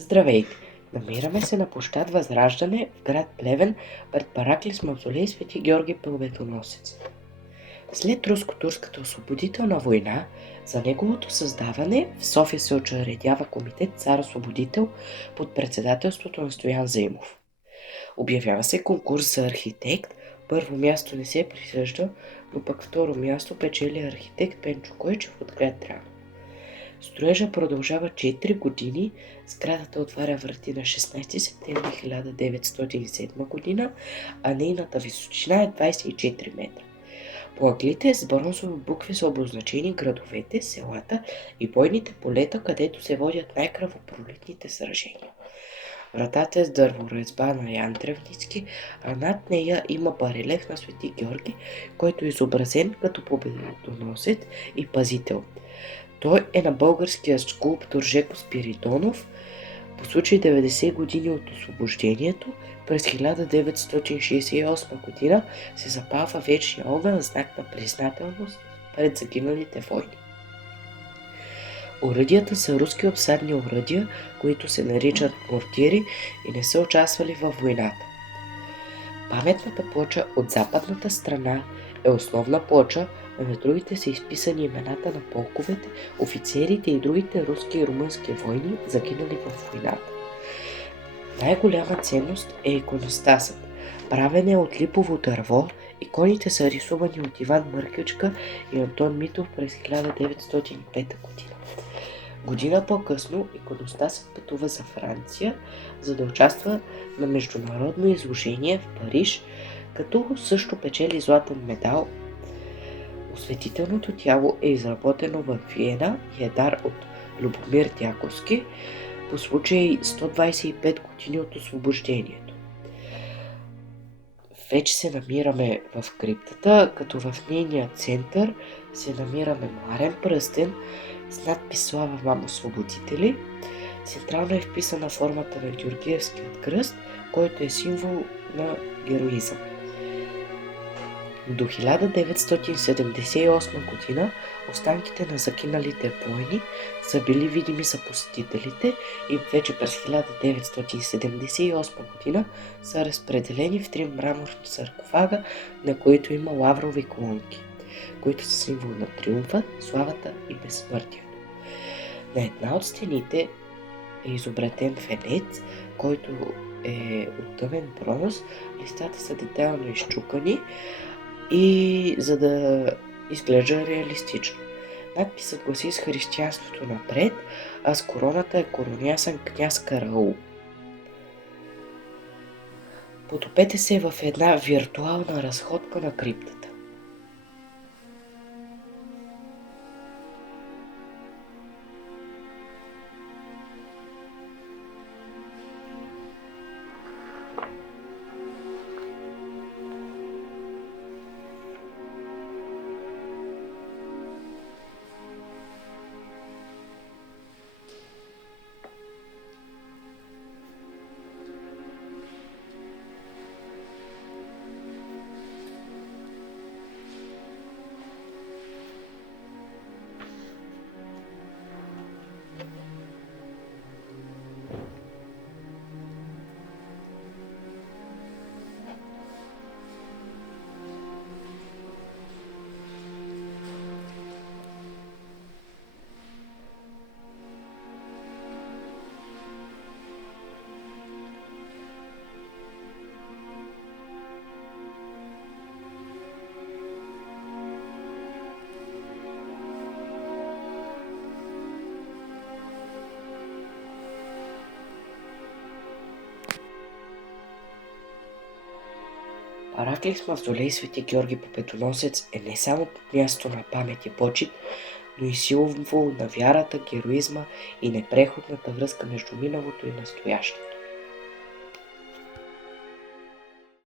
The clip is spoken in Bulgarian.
Здравейте! Намираме се на площад Възраждане в град Плевен пред Параклис мавзолей Свети Георги Победоносец. След руско-турската освободителна война, за неговото създаване в София се учредява комитет Цар-освободител под председателството на Стоян Заимов. Обявява се конкурс за архитект, първо място не се присъжда, но пък второ място печели архитект Пенчо Койчев от град Трян. Строежа продължава 4 години, сградата отваря врати на 16 септември 1907 година, а нейната височина е 24 метра. По аглите с бронзови букви са обозначени градовете, селата и бойните полета, където се водят най-кръвопролитните сражения. Вратата е с дърворезба на Ян Тревницки, а над нея има барелев на Свети Георги, който е изобразен като победоносец и пазител. Той е на българския скулптор Жеко Спиридонов. По случай 90 години от освобождението, през 1968 година се запалва вечния огън, знак на признателност пред загиналите войни. Оръдията са руски обсадни оръдия, които се наричат мортири и не са участвали във войната. Паметната плоча от западната страна е основна плоча, а на другите са изписани имената на полковете, офицерите и другите руски и румънски войни, загинали в войната. Най-голяма ценност е иконостасът. Правен е от липово дърво, иконите са рисувани от Иван Мъркючка и Антон Митов през 1905 година. Година по-късно иконостасът пътува за Франция, за да участва на международно изложение в Париж, като също печели златен медал. Осветителното тяло е изработено в Виена и е дар от Любомир Дяковски по случай 125 години от освобождението. Вече се намираме в криптата, като в нейния център се намира мемориален пръстен с надпис "Слава вам, освободители". Централно е вписана формата на Георгиевският кръст, който е символ на героизъм. До 1978 година останките на загиналите войни са били видими за посетителите и вече през 1978 година са разпределени в 3 мраморни саркофага, на които има лаврови колонки, които са символ на триумфа, славата и безсмъртието. На една от стените е изобретен венец, който е от тъмен бронз, листата са детайлно изчукани и за да изглежда реалистично. Надписът гласи с християнството напред, а с короната е коронясан княз Караул. Потопете се в една виртуална разходка на криптата. Параклис мавзолей Свети Георги Победоносец е не само място на памет и почит, но и символ на вярата, героизма и непреходната връзка между миналото и настоящето.